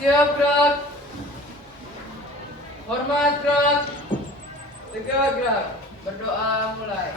Siap gerak. Hormat gerak. Tegak gerak. Berdoa mulai.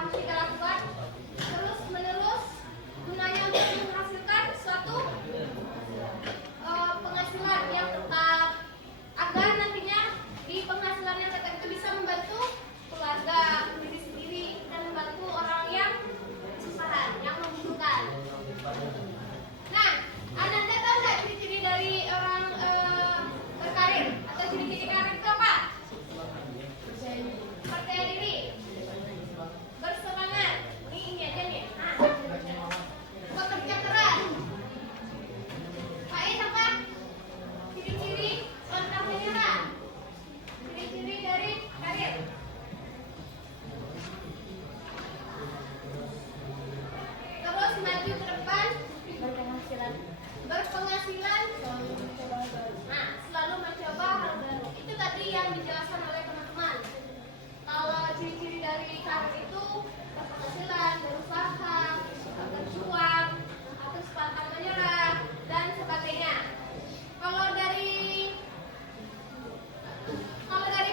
harus kita lakukan terus menerus, gunanya untuk menghasilkan suatu penghasilan yang tetap, agar nantinya di penghasilan yang tetap itu bisa membantu keluarga, diri sendiri, dan membantu orang yang kesusahan, yang membutuhkan. Nah, Ananda tahu nggak ciri-ciri dari orang berkarir atau ciri-ciri karir itu apa? Percaya diri, bersemangat, ini aja nih. Nah, bekerja keras. Pak In apa? Ciri-ciri pantang menyerah. Ciri-ciri dari karir. Terus maju ke depan, berpenghasilan. Nah, selalu mencoba hal baru. Itu tadi yang dijelaskan oleh teman-teman. Kalau ciri-ciri dari karir itu berpenghasilan, berusaha, berjuang, atau pantang menyerah, dan sebagainya. Kalau dari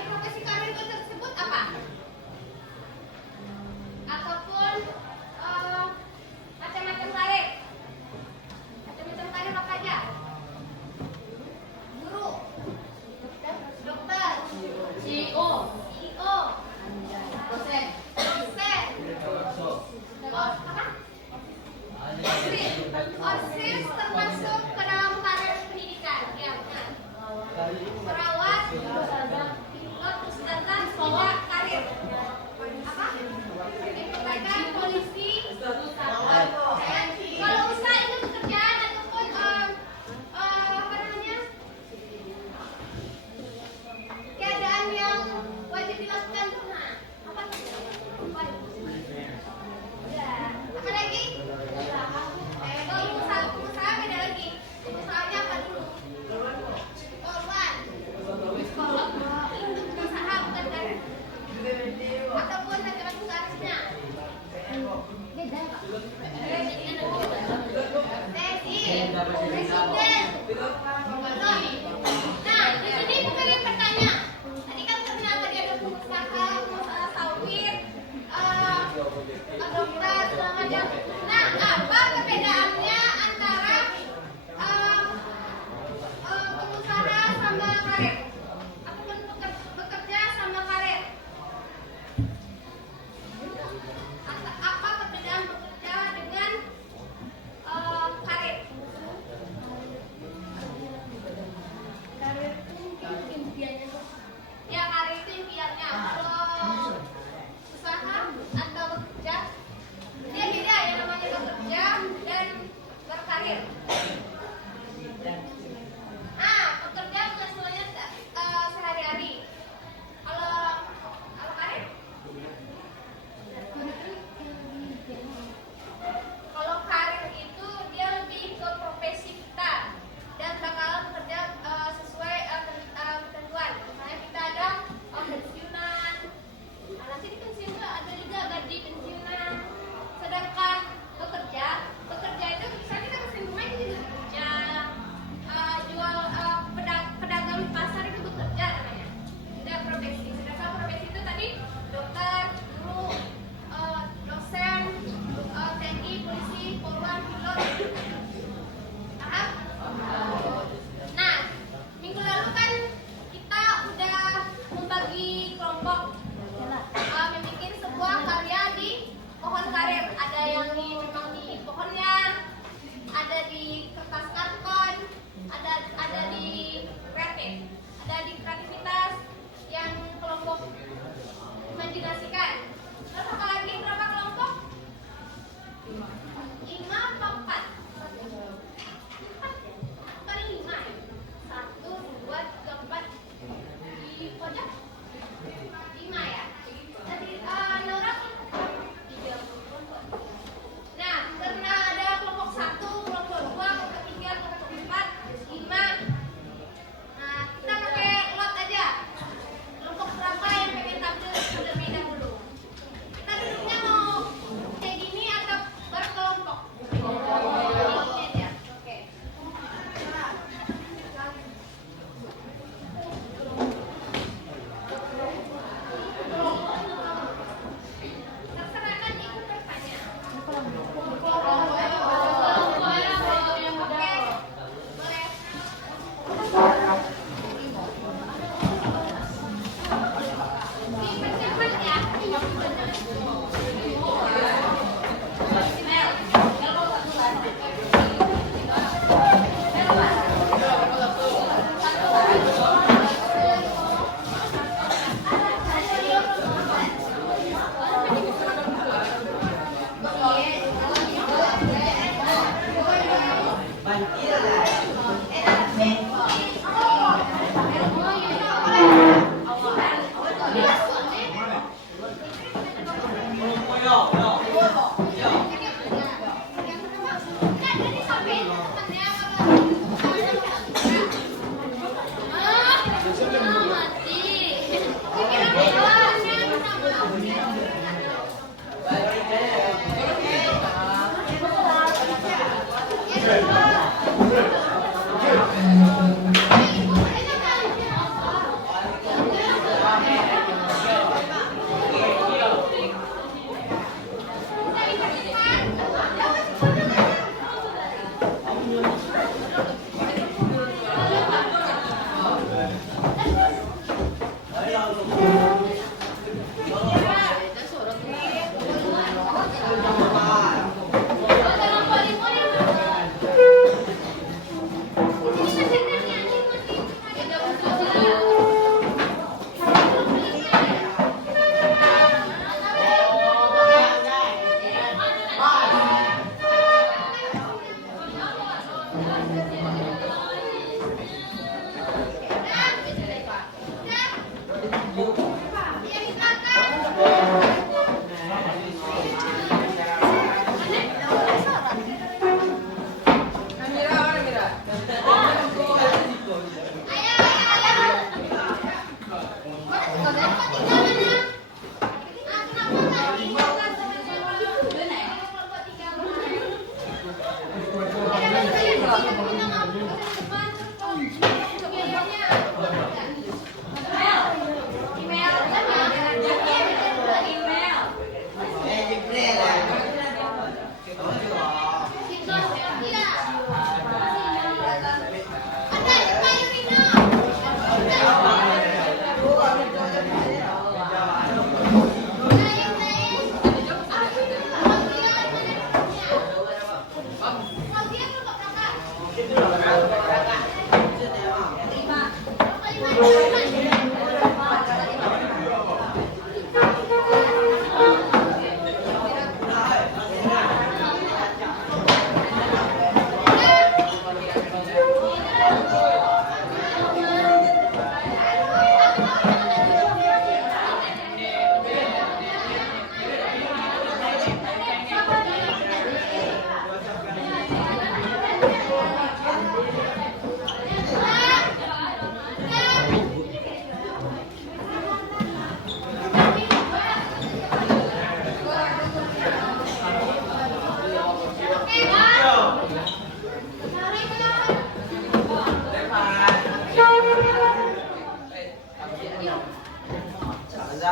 profesi karir itu tersebut apa? Ataupun macam-macam karir. Macam-macam karir apa aja? Guru, dokter, CEO, dosen, apa? OSIS termasuk ke dalam karir pendidikan, ya benar. Perawat, pilot, ustazah, juga karir. Apa? Pedagang, polisi, kalau usaha itu pekerjaan ataupun apa namanya, keadaan yang wajib dilakukan tuh, nah apa tuh? Ya, apa lagi? Kalau pengusaha beda lagi. Usahanya apa dulu? Korban. Itu usaha bukan karir. Ataupun macam-macam karirnya. Beda Pak. TNI, presiden. Nah, di sini kita lihat bertanya. Tadi kan pernah tadi ada pengusaha sawit, dokter, segala macam. Nah, apa perbedaannya antara pengusaha sama karir? Ataupun bekerja sama karir? Apa perbedaan bekerja dengan karir? Karir itu impiannya. Ya, karir itu impiannya. Kalau usaha atau bekerja, dia beda ya, namanya bekerja dan berkarir. Bekerja penghasilannya sehari-hari. Kalau karir? Kalau karir itu dia lebih ke profesi kita dan bakalan bekerja sesuai ketentuan. Misalnya kita ada pensiunan. Nanti di pensiun ada juga gaji pensiunan. Sedangkan bekerja itu bisa kita mesin rumah itu juga bekerja. Jual pedagang di pasar itu bekerja namanya. Tidak profesi. Sedangkan profesi itu tadi dokter, guru, dosen, TNI, polisi, polwan, pilot. Paham? Nah, minggu lalu kan kita udah membagi kelompok, membuat sebuah karya di pohon karir. Ada yang memang di pohonnya, ada di kertas karton, ada di kreatif, ada di kreativitas yang kelompok imajinasikan. Terus apa lagi, berapa kelompok? 5 atau 4? 4 ya? Bukan 5 ya? 1, 2, 3, 4 di pojok? 5 ya? Tadi Laura 3 kelompok. Nah, karena ada kelompok 1, kelompok 2, kelompok 3, kelompok 4, 5. Nah, kita pakai lot aja. Kelompok berapa yang pengen Oke,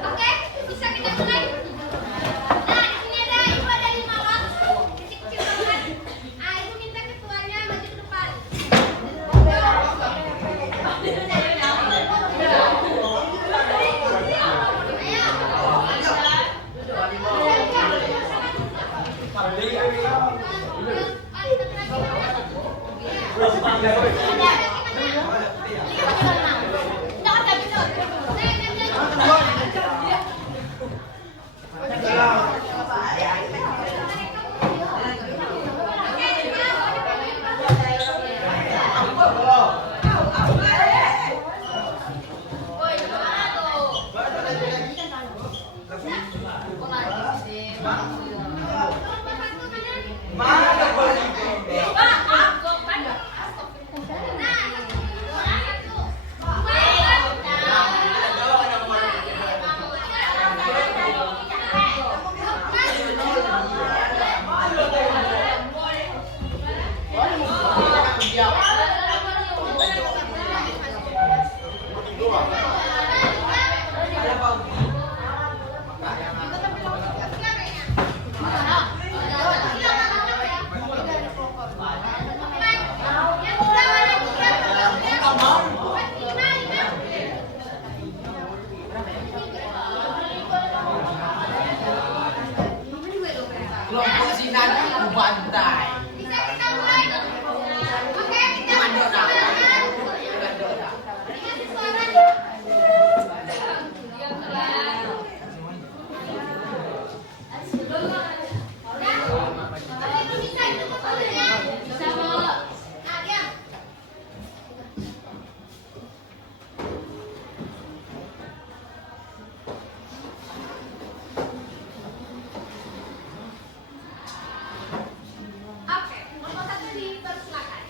Oke, bisa kita mulai. Nah, di sini ada ibu ada 5 lot, kecil-kecil banget. Ah, ibu minta ketuanya maju ke depan. Kelompok sinan bantai. Bisa kita mulai. Oke, kita lanjutkan. Dikasih suara nih. Diam telah. Ibu bisa itu fotonya. Bisa, Bu. Nah, diam. Oke, nomor 1 dipersilakan.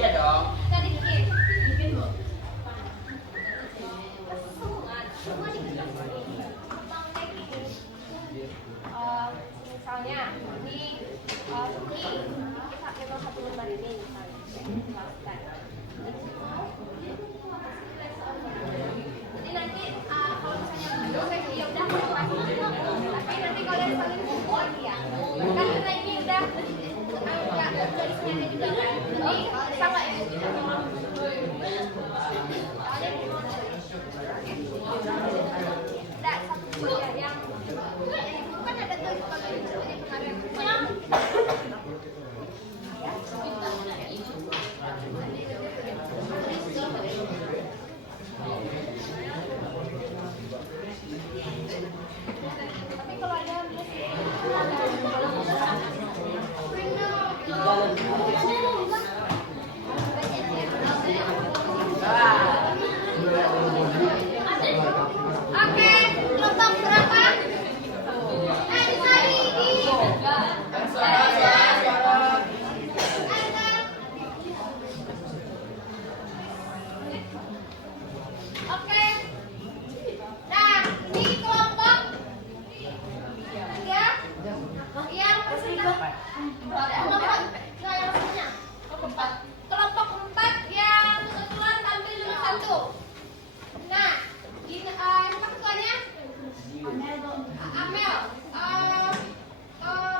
Iya dong. Misalnya ini pakai satu lembar ini misalnya jadi nanti kalau misalnya belum ya udah tapi nanti kalian saling kumpul ya kan karena ini udah tulisannya juga kan jadi sama ya udah satu yang kan ada tulisannya kemarin tapi kalau ada Oke, kelompok berapa? Cari di Oke. Nah, ini kelompok tiga yang presentasi. Kelompok empat yang kebetulan tampil nomor satu. Nah, siapa ketuanya? Amel.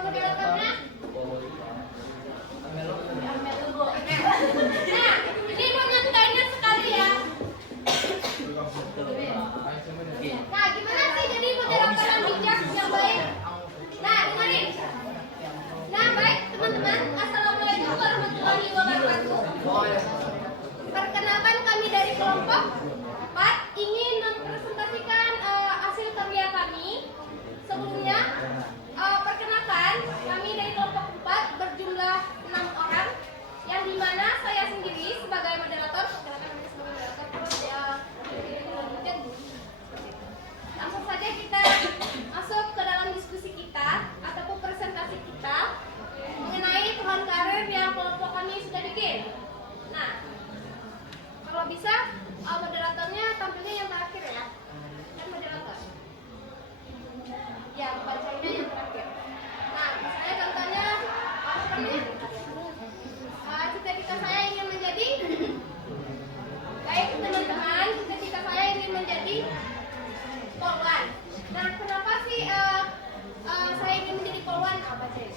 Moderatornya? Nah, ini mau nyanyiin sekali ya. Nah, gimana sih jadi moderator yang bijak, yang baik? Nah, dengerin. Nah, baik teman-teman. Assalamualaikum warahmatullahi wabarakatuh. Perkenalkan, kami dari kelompok 4 ingin mempresentasikan hasil karya kami. Sebelumnya, perkenalkan, kami dari kelompok 4 berjumlah 6 orang, yang dimana saya sendiri sebagai moderator. Perkenalkan kami sebagai moderator. Terus langsung saja kita masuk ke dalam diskusi kita ataupun presentasi kita mengenai pohon karir yang kelompok kami sudah bikin. Nah, kalau bisa moderatornya tampilnya yang terakhir ya. Kan moderator. Ya, bacainnya yang terakhir. Nah, saya contohnya apa namanya? Cita-cita saya ingin menjadi. Baik teman-teman, cita-cita saya ingin menjadi polwan. Nah, kenapa sih saya ingin menjadi polwan? Apa sih?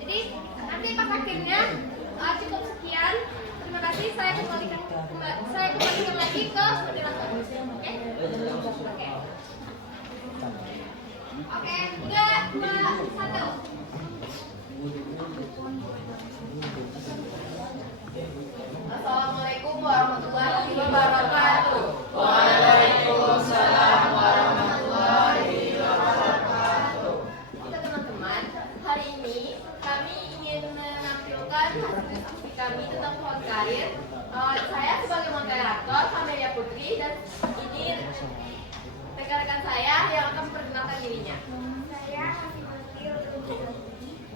Jadi nanti pas akhirnya cukup sekian. Terima kasih. Saya kembalikan lagi ke moderator. Oke? Oke, 3, 2, 1. Assalamualaikum warahmatullahi wabarakatuh. Waalaikumsalam warahmatullahi wabarakatuh. Oke teman-teman, hari ini kami ingin menampilkan hasil diskusi kami tentang pohon karir. Saya sebagai moderator Kamelia Putri, dan ini rekan-rekan saya yang akan memperkenalkan dirinya. Saya Hasiful.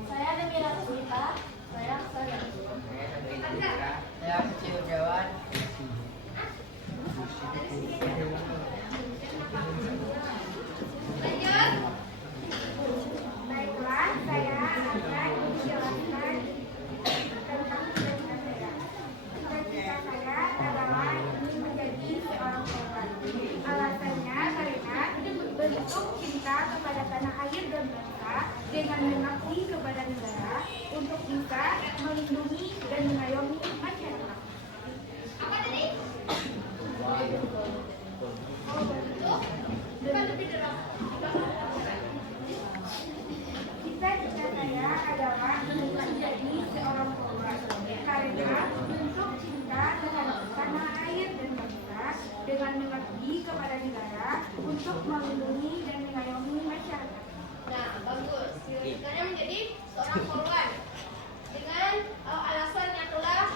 Saya Demira Sulita. Saya Saya. Ya, kecil kawan. Lanjut. Baiklah, saya akan menjelaskan tentang cita-cita saya. Cita-cita saya adalah ingin menjadi seorang korban. Alasannya karena bentuk cinta kepada tanah air dan bangsa dengan mengabdi kepada negara untuk bisa melindungi dan mengayomi masyarakat. Apa tadi? Oh, bentuk. Bukan lebih dalam. Cita-cita saya adalah ingin menjadi seorang korban karena bentuk cinta terhadap tanah air dan bangsa dengan mengabdi kepada negara untuk melindungi dan mengayomi masyarakat. Nah, bagus. Cita-citanya menjadi seorang korban dengan alasannya adalah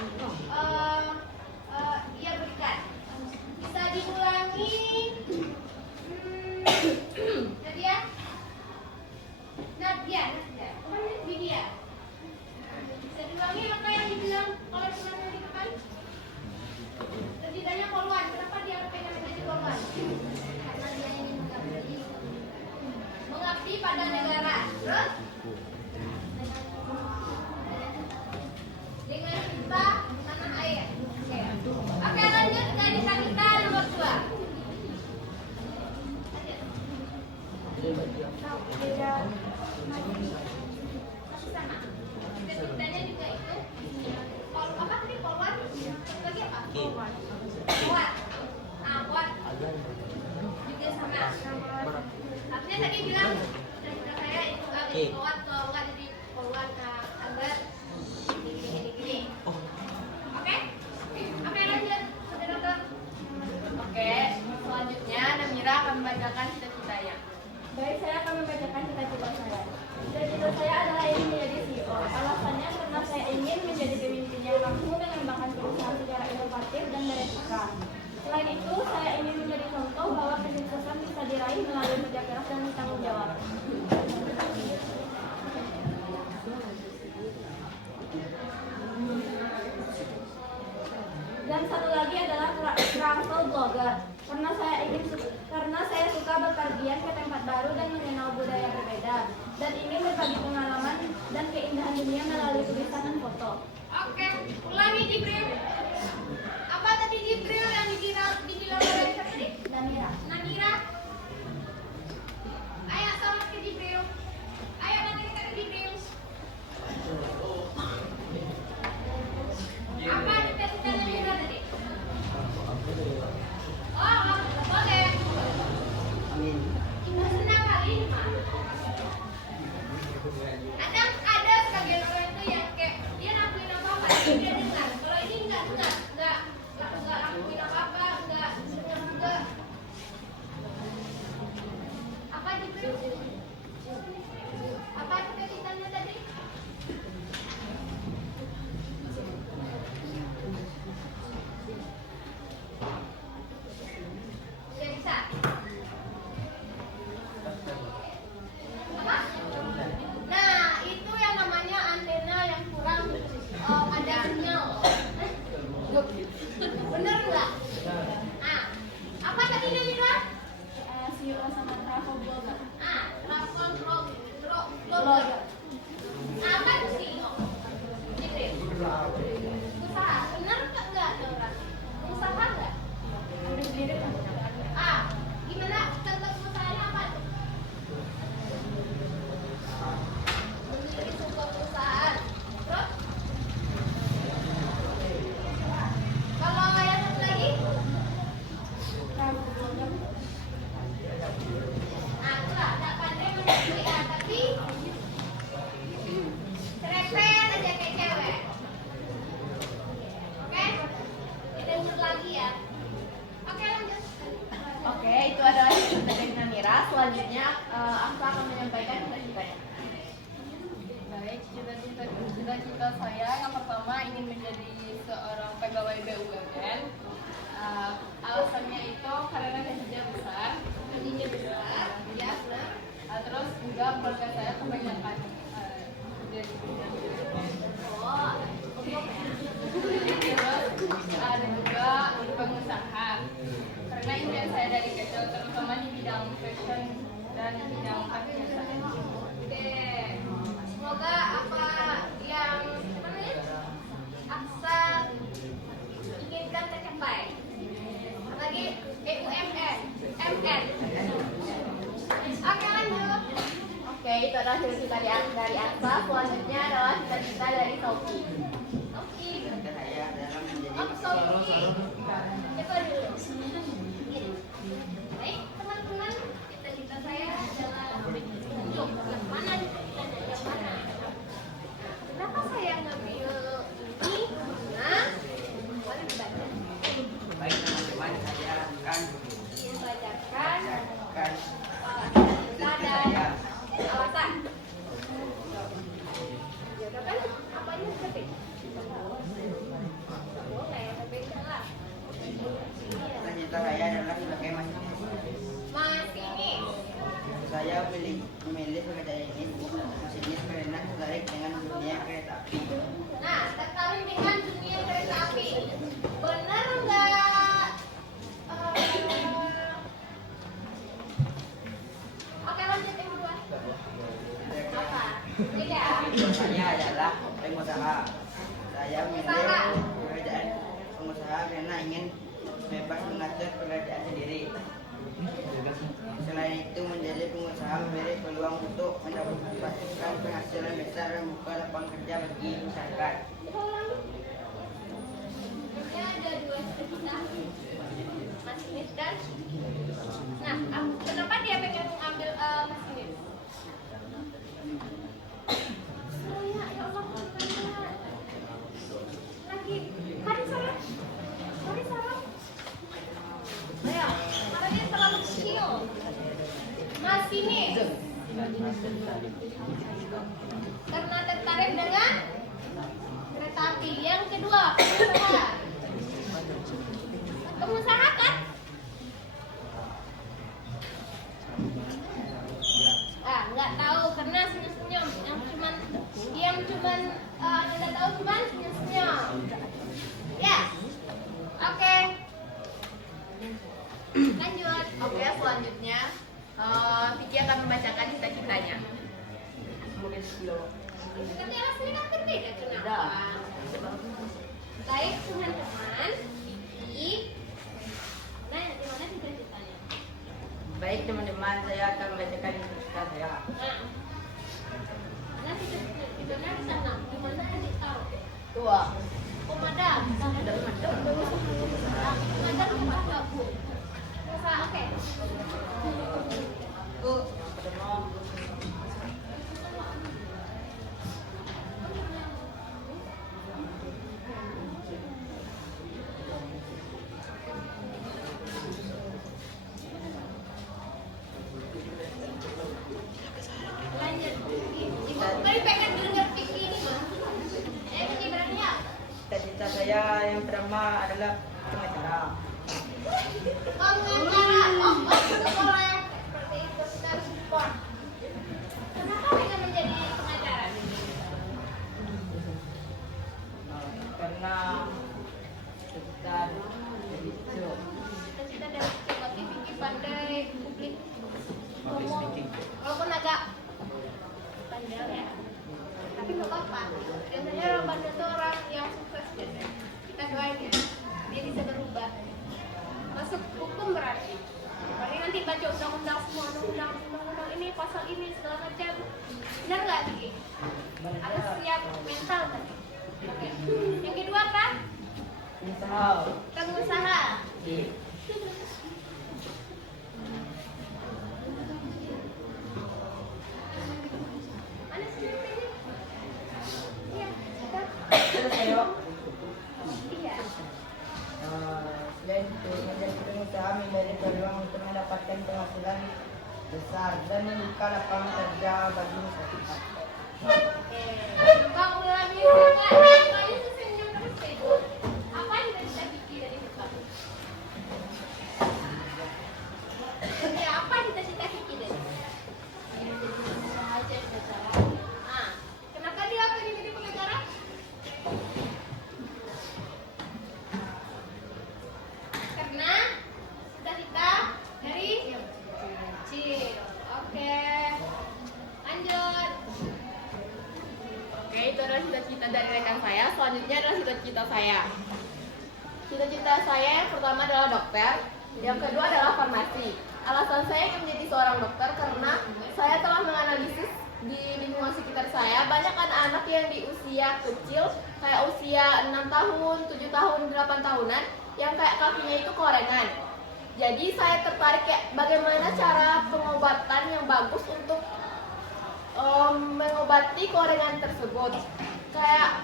mereka. Selain itu, saya ingin menjadi contoh bahwa kesuksesan bisa diraih melalui kerja keras dan tanggung jawab. Dan satu lagi adalah travel blogger. Karena saya suka berpergian ke tempat baru dan mengenal budaya berbeda, dan ingin berbagi pengalaman dan keindahan dunia melalui tulisan dan foto. Oke, ulangi Jibril. Apa tadi Jibril yang dibilang oleh siapa tadi? Namira. Ayo sama ke Jibril. Ayo nanti kita ke Jibril. Apa cita-cita Namira tadi? Oh, boleh. Itu senang kali, Mak. Ada sebagian orang itu yang kayak dia lakuin apa-apa, dia dengar. Kalau ini enggak lakuin apa-apa, enggak dengar juga. Apa Jibril? Apa cita-citanya tadi? Udah bisa? Apa? Nah, itu yang namanya antena yang kurang ada sinyal. Bener nggak? Ah, apa tadi Namira? CEO sama travel blogger. Ah, travel blogger. Nah, apa itu CEO? Jibril. Usaha. Bener nggak orang? Usaha nggak? Udah sendiri kan? Ah, gimana contoh usahanya apa tuh? Memiliki sebuah perusahaan. Terus? Kalau yang satu lagi? Travel blogger. Nah, itulah, nggak pandai menulis ya, tapi serempet aja kayak cewek. Oke? Kita ulang lagi ya. Oke, lanjut. Oke, itu adalah cerita dari Namira. Selanjutnya, Aksa akan menyampaikan cita-citanya. Baik, cita-cita saya yang pertama ingin menjadi seorang pegawai BUMN. Alasannya itu karena gajinya besar. Gajinya besar, ya benar. Terus juga keluarga saya kebanyakan jadi Oh, untuk ya. terus ada juga pengusaha. Karena impian saya dari kecil terutama di bidang fashion dan bidang perhiasan. Oke. Semoga apa yang namanya Aksa inginkan tercapai. Apalagi EUMN, MN. Oke, lanjut. Oke, itu adalah cita-cita dari Aksa. Selanjutnya adalah cita-cita dari Sophie. Oke. Saya adalah menjadi Om Sofi. Coba dulu. Baik, teman-teman, cita-cita saya adalah untuk yang mana cita-cita yang mana? Kenapa saya ngambil ini? Nah, mari dibaca. baik teman-teman, saya akan Membacakan akan cita dan alasan. Ya udah kan, apanya seperti? Boleh, tapi lah. cita-cita saya adalah sebagai masinis. Masinis. Saya memilih pekerjaan ini masinis karena tertarik dengan dunia kereta api. Nah, tertarik dengan dunia kereta api. Benar nggak? Oke, lanjut yang kedua. Apa? Beda. Saya adalah pengusaha. Saya memilih pekerjaan pengusaha karena ingin bebas mengatur pekerjaan sendiri. Selain itu, menjadi pengusaha memberi peluang untuk mendapatkan penghasilan besar dan membuka lapangan kerja bagi masyarakat. Ini ada dua cita-cita. Masinis dan. Nah, kenapa dia pengen ambil masinis? Soalnya, ya Allah, lagi. Hari Sarah. Ayo, karena dia terlalu kecil. Masinis. Karena tertarik dengan kereta api. Yang kedua, pengusaha. Ya. Oke. Lanjut. Oke, selanjutnya Vicky akan membacakan cita-citanya. Seperti alasannya kan berbeda. Kenapa? Baik teman-teman, Vicky. Nah, di mana cita-citanya? Baik teman-teman, saya akan membacakan cita saya. Nah, mana cita-citanya di sana? Di mana yang tahu? Dua. Pemadam. Pemadam apa, Bu? Oke. Lanjut. Ibu kali pengen denger Vicky ini, Mas. Vicky berani ya? Cita-cita saya yang pertama adalah pengacara. Pengacara. Kalau yang seperti itu kita harus support. Kenapa pengen menjadi pengacara? Karena cita jadi itu. Cita-cita dari Vicky Vicky pandai publik ngomong. Walaupun agak bandel ya. Tapi nggak apa-apa. Biasanya orang bandel itu orang yang sukses biasanya. Kita doain ya. Dia bisa berubah. Masuk hukum berarti. Paling nanti baca undang-undang semua undang-undang ini pasal ini segala macam. Benar nggak Vicky? Harus siap mental tadi. Oke. Yang kedua apa? Usaha. Pengusaha. Mana sih ini? Iya, kita. Terus saya Iya. selain itu menjadi pengusaha menjadi peluang untuk mendapatkan penghasilan besar dan membuka lapangan kerja bagi masyarakat. Oke. Bang Ulami juga kayaknya sesenyum terus ya, Ibu. Apa yang kita bikin dari Bang? Ya, apa cita-cita Vicky dari? Ah, kenapa dia pengen jadi pengacara? Karena cita-cita dari kecil. Oke. Lanjut. Oke, itu adalah cita-cita dari rekan saya. Selanjutnya adalah cita-cita saya. Cita-cita saya yang pertama adalah dokter, yang kedua adalah farmasi. Alasan saya ingin menjadi seorang dokter karena saya telah menganalisis di lingkungan sekitar saya banyak anak-anak yang di usia kecil kayak usia 6 tahun, 7 tahun, 8 tahunan yang kayak kakinya itu korengan. Jadi saya tertarik kayak bagaimana cara pengobatan yang bagus untuk mengobati korengan tersebut. Kayak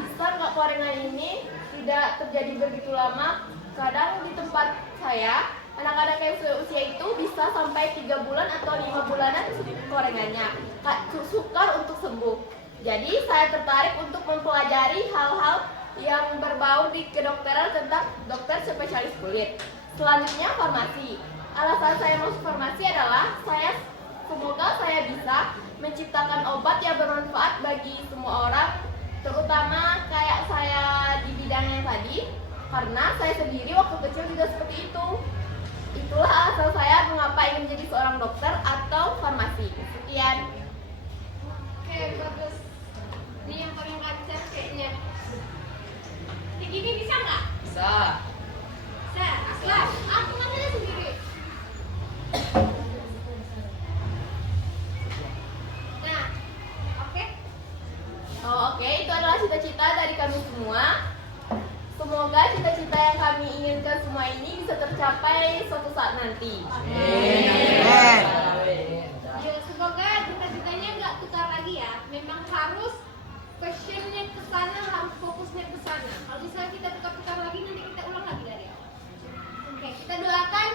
bisa nggak korengan ini tidak terjadi begitu lama. Kadang di tempat saya anak-anak yang usia itu bisa sampai 3 bulan atau 5 bulanan korengannya sukar untuk sembuh. Jadi saya tertarik untuk mempelajari hal-hal yang berbau di kedokteran tentang dokter spesialis kulit. Selanjutnya farmasi. Alasan saya masuk farmasi adalah semoga saya bisa menciptakan obat yang bermanfaat bagi semua orang, terutama kayak saya di bidang yang tadi, karena saya sendiri waktu kecil juga seperti itu. Itulah alasan saya mengapa ingin menjadi seorang dokter atau farmasi. Sekian. Oke, bagus. Ini yang paling lancar kayaknya. Kayak gini bisa nggak? Bisa. Bisa. Aslan, aku ngambilnya sendiri. Nah, oke. Oke, itu adalah cita-cita dari kami semua. Semoga cita-cita yang kami inginkan semua ini bisa tercapai suatu saat nanti. Ya, semoga cita-citanya nggak tukar lagi ya. Memang harus passionnya ke sana, harus fokusnya ke sana. Kalau misalnya kita tukar-tukar lagi, nanti kita ulang lagi dari awal. Oke, kita doakan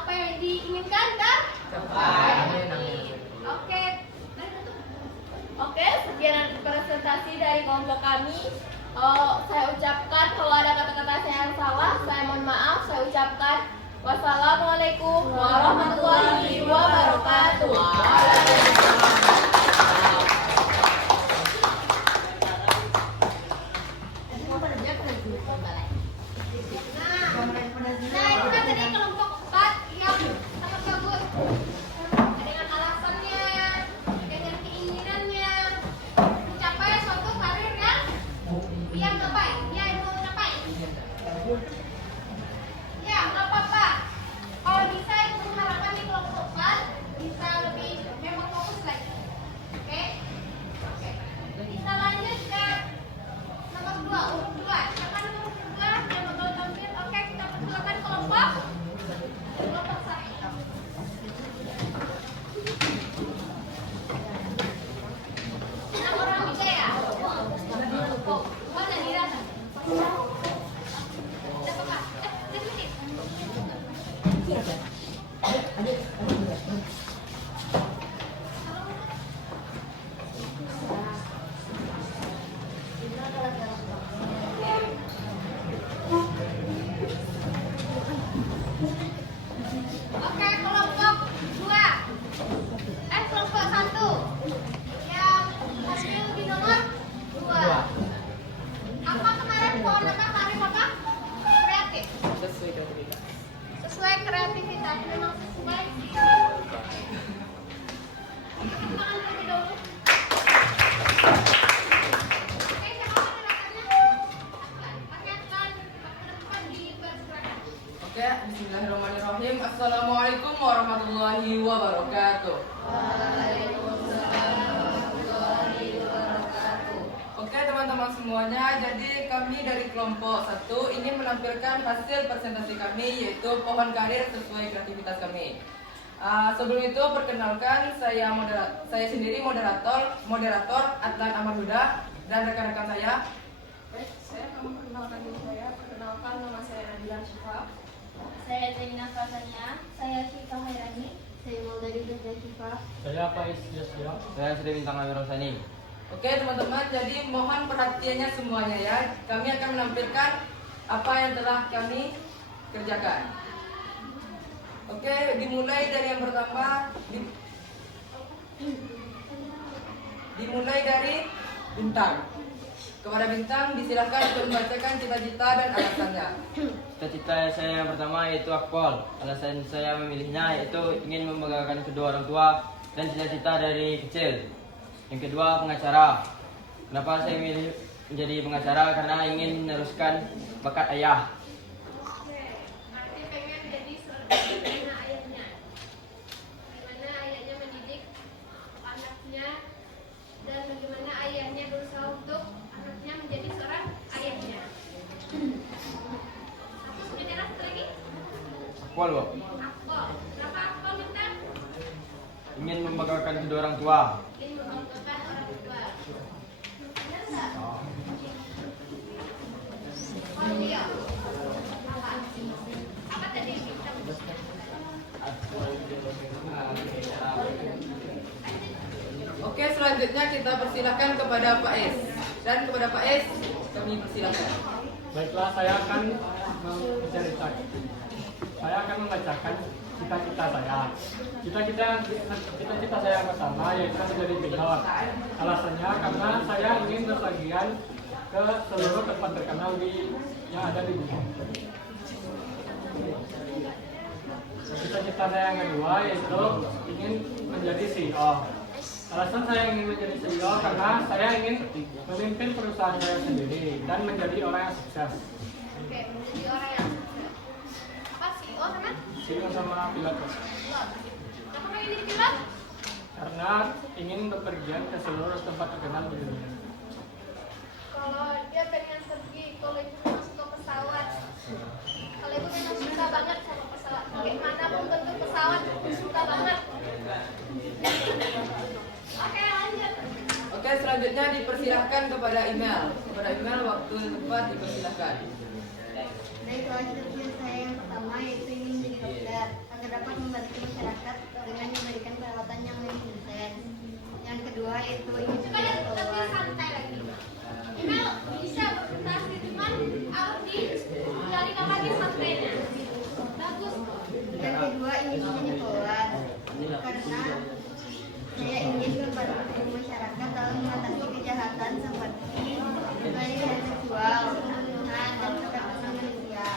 apa yang diinginkan dan Oke, mari tutup. Oke, sekian presentasi dari kelompok kami. Saya ucapkan kalau ada kata-kata saya yang salah, saya mohon maaf. Saya ucapkan wassalamualaikum warahmatullahi wabarakatuh. Oke, kelompok 2. Kelompok 1. Yang hasil di nomor 2. Apa kemarin pohon apa kemarin apa? Kreatif. Sesuai kreativitas. Memang sesuai. Tepuk tangan terlebih dahulu. Oke, siapa gerakannya? Pakai depan di baris gerakan. Oke, bismillahirrahmanirrahim. Assalamualaikum warahmatullahi wabarakatuh. Oke teman-teman semuanya, jadi kami dari kelompok 1 ingin menampilkan hasil presentasi kami, yaitu pohon karir sesuai kreativitas kami. Sebelum itu perkenalkan, saya sendiri moderator Adlan Ahmad Huda dan rekan-rekan saya. Saya akan memperkenalkan diri saya. Perkenalkan, nama saya Nadila Syifa. Saya Zainah Fasania, saya Syika Hairani, saya Maudari Syifa. Saya Faiz Yasya. Saya Sri Bintang Amir Rosani. Oke teman-teman, jadi mohon perhatiannya semuanya ya. Kami akan menampilkan apa yang telah kami kerjakan. Oke, dimulai dari yang pertama. Dimulai dari Bintang. Kepada Bintang disilakan untuk membacakan cita-cita dan alasannya. Cita-cita saya yang pertama yaitu akpol. Alasan saya memilihnya yaitu ingin membanggakan kedua orang tua dan cita-cita dari kecil. Yang kedua, pengacara. Kenapa saya memilih menjadi pengacara? Karena ingin meneruskan bakat ayah. Berarti pengen jadi seperti ayahnya. Bagaimana ayahnya mendidik anaknya dan bagaimana ayahnya berusaha untuk anaknya menjadi seorang ayahnya. Satu bicara satu lagi. Akpol, Bu. Akpol. Kenapa akpol Bintang? Ingin membanggakan kedua orang tua. Ingin membanggakan orang tua. Benar nggak? Oh iya. Apa tadi Bintang? Oke, selanjutnya kita persilakan kepada Pak S. Dan kepada Pak S kami persilakan. Baiklah, saya akan bercerita. Saya akan membacakan cita-cita saya. Cita-cita saya yang pertama yaitu menjadi pilot. Alasannya karena saya ingin berpergian ke seluruh tempat terkenal yang ada di dunia. Cita-cita saya yang kedua yaitu ingin menjadi CEO. Alasan saya ingin menjadi CEO karena saya ingin memimpin perusahaan saya sendiri dan menjadi orang yang sukses. Oke, menjadi orang yang sukses. Apa CEO sama? CEO sama pilot. Pilot. Kenapa pengen jadi pilot? Karena ingin bepergian ke seluruh tempat terkenal di dunia. Kalau dia pengen pergi, kalau ibu masuk ke pesawat. Kalau ibu memang suka banget sama pesawat. Bagaimanapun bentuk pesawat, ibu suka banget. Oke, lanjut. Oke, selanjutnya dipersilahkan kepada email. Kepada email waktu dan tempat dipersilahkan. Baiklah, cita-cita saya yang pertama yaitu ingin menjadi dokter agar dapat membantu masyarakat dengan memberikan perawatan yang lebih intens. Yang kedua yaitu ingin Coba menjadi lihat lebih poluan. santai lagi. Email bisa berprestasi cuman harus dikalikan lagi santainya. Bagus. Yang kedua ingin menjadi poluan karena saya ingin membantu masyarakat dalam mengatasi kejahatan seperti pelecehan seksual, pembunuhan, dan kekerasan manusia.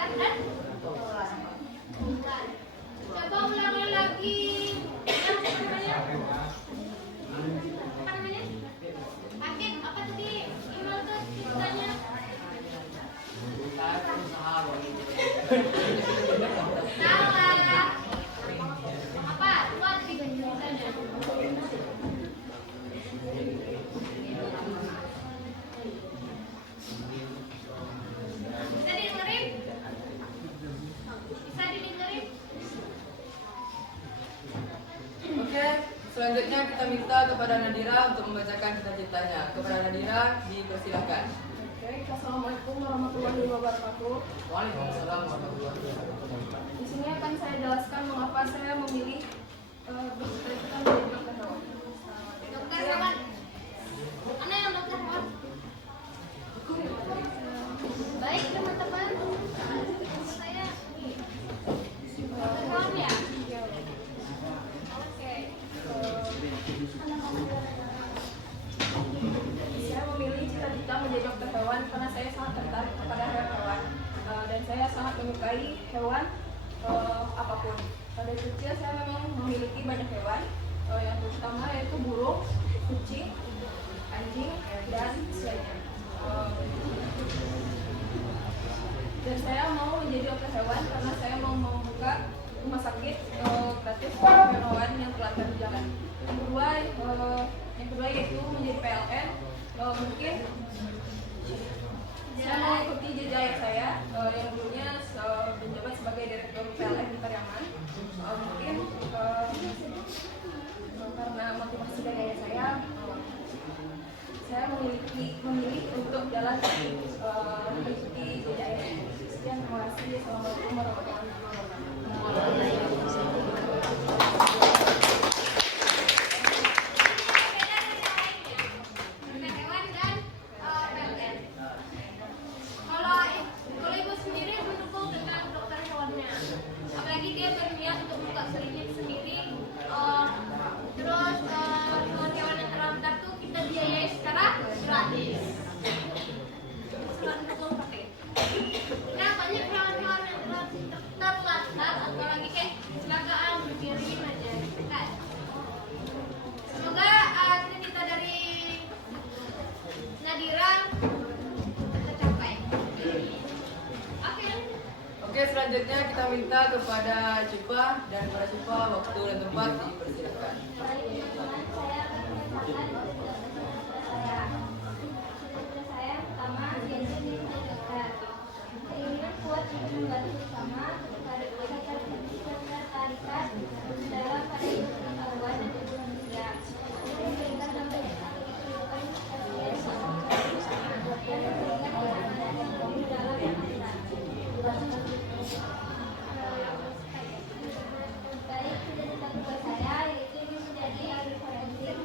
Dan Poluan. coba ulangi lagi. Yang apa namanya? Apa namanya? Paket apa tadi? Email tuh ceritanya. Salah. Apa? Buat di ceritanya. Bisa didengerin? Bisa didengerin? Oke, selanjutnya kita minta kepada Nadira untuk membacakan cita-citanya. Kepada Nadira dipersilahkan. Oke, Assalamualaikum warahmatullahi wabarakatuh. Waalaikumsalam warahmatullahi wabarakatuh. Di sini akan saya jelaskan mengapa saya memilih bercita-cita menjadi dokter hewan. Dokter hewan. hewan karena saya sangat tertarik kepada hewan-hewan. Dan saya sangat menyukai hewan apapun. Dari kecil saya memang memiliki banyak hewan. Yang terutama yaitu burung, kucing, anjing, dan lainnya. Dan saya mau menjadi dokter hewan karena saya mau membuka rumah sakit gratis untuk hewan yang telantar di jalan. Yang kedua yaitu menjadi PLN. Mungkin saya mau ikuti jejak ayah saya yang dulunya menjabat sebagai direktur PLN di Pariaman. Mungkin karena motivasi dari ayah saya memilih untuk jalan mengikuti jejak ayah. Sekian, terima kasih. Assalamualaikum warahmatullahi hewan dan PLN. Kalau ibu sendiri mendukung dengan dokter hewannya, apalagi dia berniat untuk buka klinik sendiri. Terus hewan-hewan yang terlantar tuh kita biayai secara gratis. Sangat mendukung pakai. Nah, banyak hewan-hewan yang terlantar atau lagi kayak kecelakaan biarin aja gitu kan. Semoga cita-cita dari Nadira tercapai. Oke. Oke, selanjutnya kita minta kepada Cipa dan para Cipa waktu dan tempat dipersilakan. Baik teman-teman, saya akan menyampaikan cita-cita saya. Cita-cita saya pertama yaitu menjadi dokter. Keinginan kuat untuk membantu sesama, ketertarikan dalam pada ilmu pengetahuan dan ilmu manusia. Memberikan dampak yang sangat kehidupan pasien dan memberikan keamanan di dalam yang akhirat. Baik, cita-cita kedua saya yaitu ingin menjadi ahli forensik.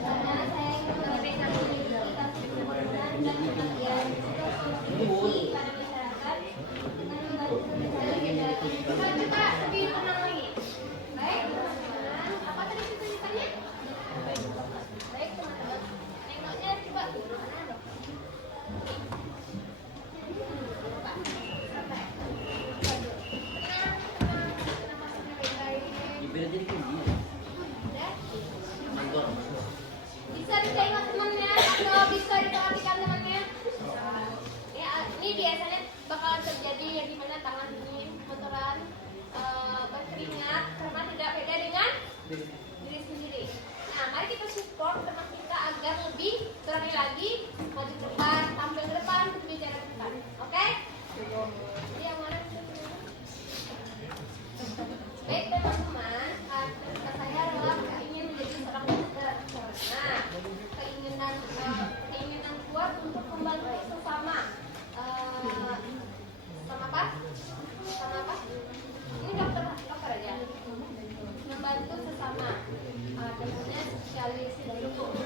Karena saya ingin memberikan kasus pembunuhan dan kematian korupsi pada masyarakat dengan membantu mencari Coba lebih tenang lagi. Baik, teman-teman. Apa tadi cita-citanya? Baik, teman-teman. Nengoknya coba gimana dong? Coba. Sampai. Tenang, napasnya baik-baik. Udah? Bisa ditengok temannya atau bisa diperhatikan temannya. Ya, ini biasanya bakalan terjadi ya di mana tangan ini kotoran berkeringat karena tidak beda dengan diri sendiri. Nah, mari kita support teman kita agar lebih berani lagi maju ke depan, tampil ke depan, berbicara ke depan. Oke? Jadi yang mana? Baik teman-teman, cita saya adalah ingin menjadi seorang dokter. Nah, keinginan kuat untuk membantu sesama. Sama apa? Sama apa? Ini dokter aja. Membantu sesama. Contohnya spesialis dari coba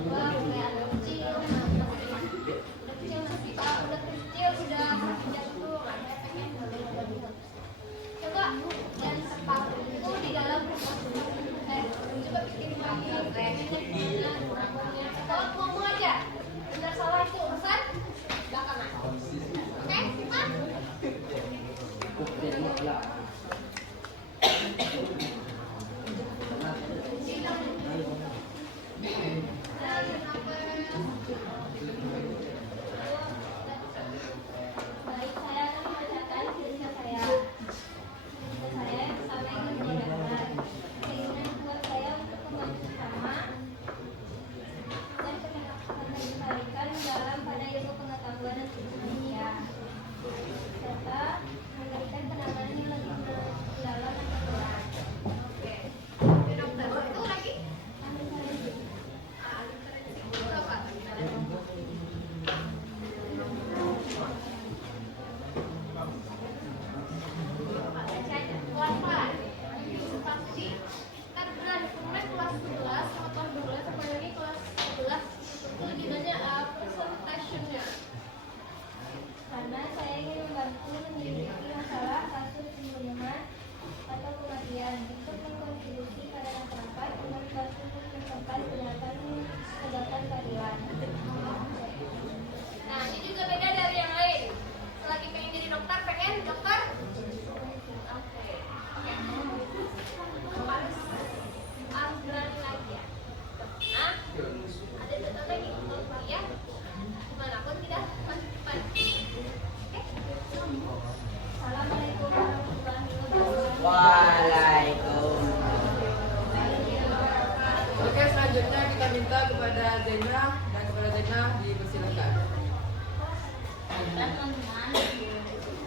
mulai anak kecil, udah kecil sudah sakit jantung. Saya pengen coba dan sepatuku di dalam rumah. Coba pikirin lagi kayaknya gimana. Kalau ngomong aja, benar salah itu urusan belakangan. Oke, Pak? Baik, saya akan membacakan cita-cita saya. Cita-cita saya yang pertama ingin menjadi dokter. Keinginan kuat saya untuk membantu sesama dan ketertarikan dalam pada ilmu pengetahuan dan ilmu manusia, serta memberikan penanganan yang lebih minta kepada Zainah dan kepada Zainah dipersilakan. Teman-teman,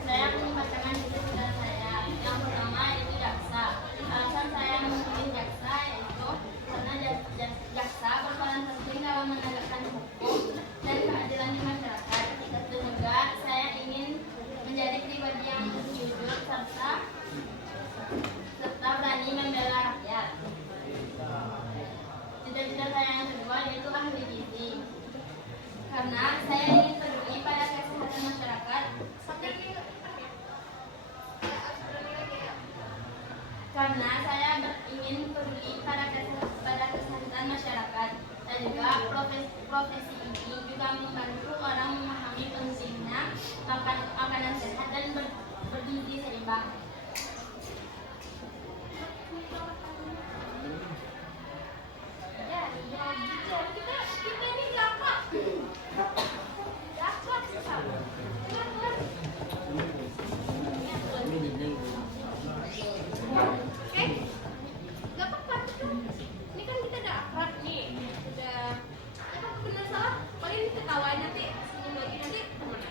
saya membacakan cita-cita saya. Yang pertama itu jaksa. Alasan saya memilih jaksa yaitu karena jaksa berperan penting dalam menegakkan hukum dan keadilan di masyarakat. Dan juga saya ingin menjadi pribadi yang jujur serta berani membela rakyat. Cita-cita saya yang kedua yaitu ahli gizi. Karena saya ingin peduli pada kesehatan masyarakat. Karena saya ingin peduli pada kesehatan masyarakat. Dan juga profesi ini juga membantu orang memahami pentingnya makanan sehat dan bergizi seimbang. Kita ini dapat nggak apa-apa tuh. Ini kan kita udah akrab nih, udah apa benar salah paling ketawain nanti senyum lagi nanti kemana?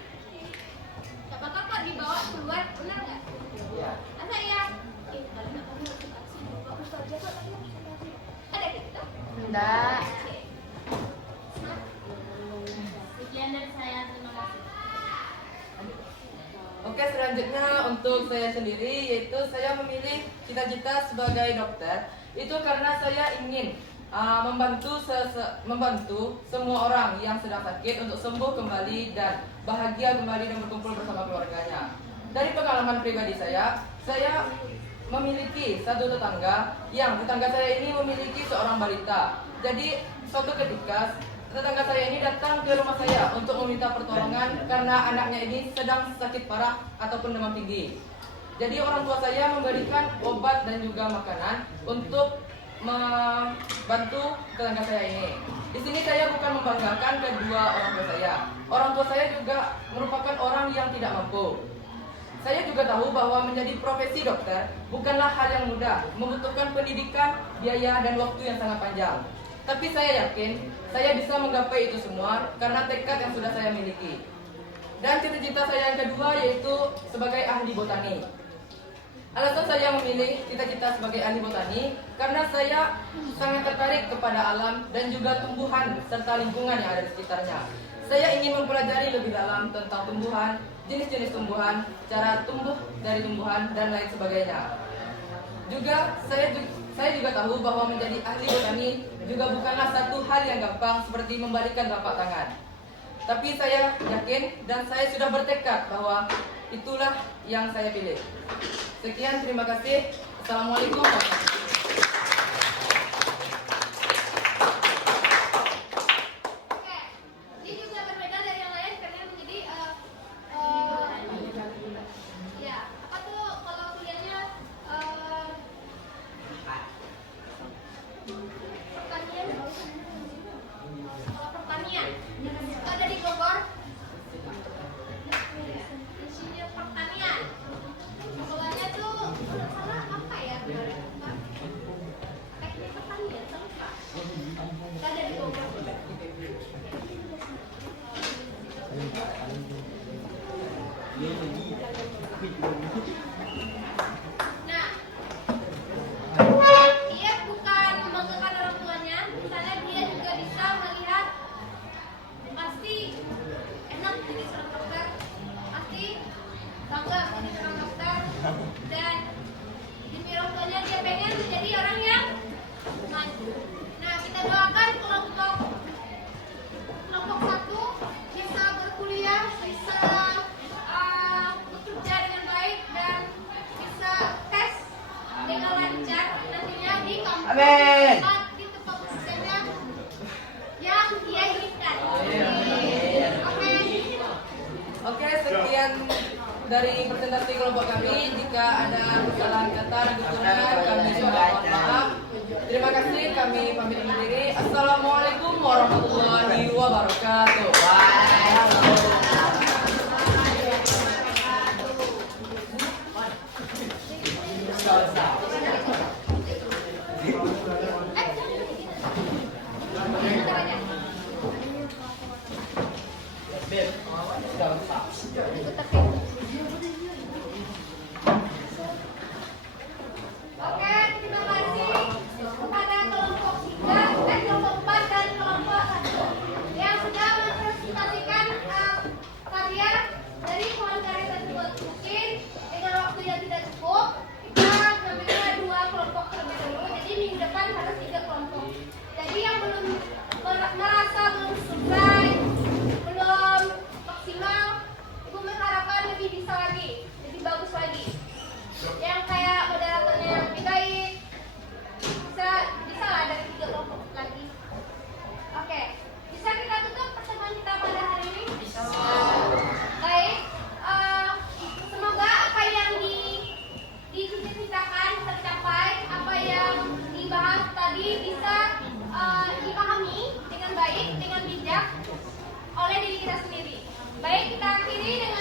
Nggak apa-apa kok dibawa keluar, benar nggak? Ada ya? Ada gitu? Enggak. Sekian dari saya, terima kasih. Oke, selanjutnya untuk saya sendiri yaitu saya memilih cita-cita sebagai dokter itu karena saya ingin membantu semua orang yang sedang sakit untuk sembuh kembali dan bahagia kembali dan berkumpul bersama keluarganya. Dari pengalaman pribadi saya memiliki satu tetangga saya ini memiliki seorang balita. Jadi suatu ketika tetangga saya ini datang ke rumah saya untuk meminta pertolongan karena anaknya ini sedang sakit parah ataupun demam tinggi. Jadi orang tua saya memberikan obat dan juga makanan untuk membantu tetangga saya ini. Di sini saya bukan membanggakan kedua orang tua saya. Orang tua saya juga merupakan orang yang tidak mampu. Saya juga tahu bahwa menjadi profesi dokter bukanlah hal yang mudah, membutuhkan pendidikan, biaya, dan waktu yang sangat panjang. Tapi saya yakin saya bisa menggapai itu semua karena tekad yang sudah saya miliki. Dan cita-cita saya yang kedua yaitu sebagai ahli botani. Alasan saya memilih cita-cita sebagai ahli botani karena saya sangat tertarik kepada alam dan juga tumbuhan serta lingkungan yang ada di sekitarnya. Saya ingin mempelajari lebih dalam tentang tumbuhan, jenis-jenis tumbuhan, cara tumbuh dari tumbuhan, dan lain sebagainya. Juga saya juga tahu bahwa menjadi ahli botani juga bukanlah satu hal yang gampang seperti membalikkan telapak tangan. Tapi saya yakin dan saya sudah bertekad bahwa itulah yang saya pilih. Sekian, terima kasih. Assalamualaikum warahmatullahi wabarakatuh. Oke, ini juga berbeda dari yang lain karena menjadi ya apa tuh kalau kuliahnya pertanian. Kalau pertanian ada di Bogor. Insinyur pertanian. Sekolahnya tuh salah apa ya? Teknik pertanian apa? Ada di Bogor. Nah, dia bukan membanggakan orang tuanya, karena dia juga bisa melihat pasti enak jadi seorang dokter, pasti bangga menjadi seorang dokter, dan di orang tuanya dia pengen menjadi orang yang maju. Nah, kita doakan kelompok 1 bisa berkuliah, bisa bekerja dengan baik dan bisa tes dengan lancar nantinya di kampus di tempat khususnya yang dia inginkan. Oke, sekian dari presentasi kelompok kami. Jika ada kesalahan kata dan kekurangan, kami mohon maaf. Terima kasih, kami pamit undur diri. Assalamualaikum warahmatullahi wabarakatuh. kita akhiri dengan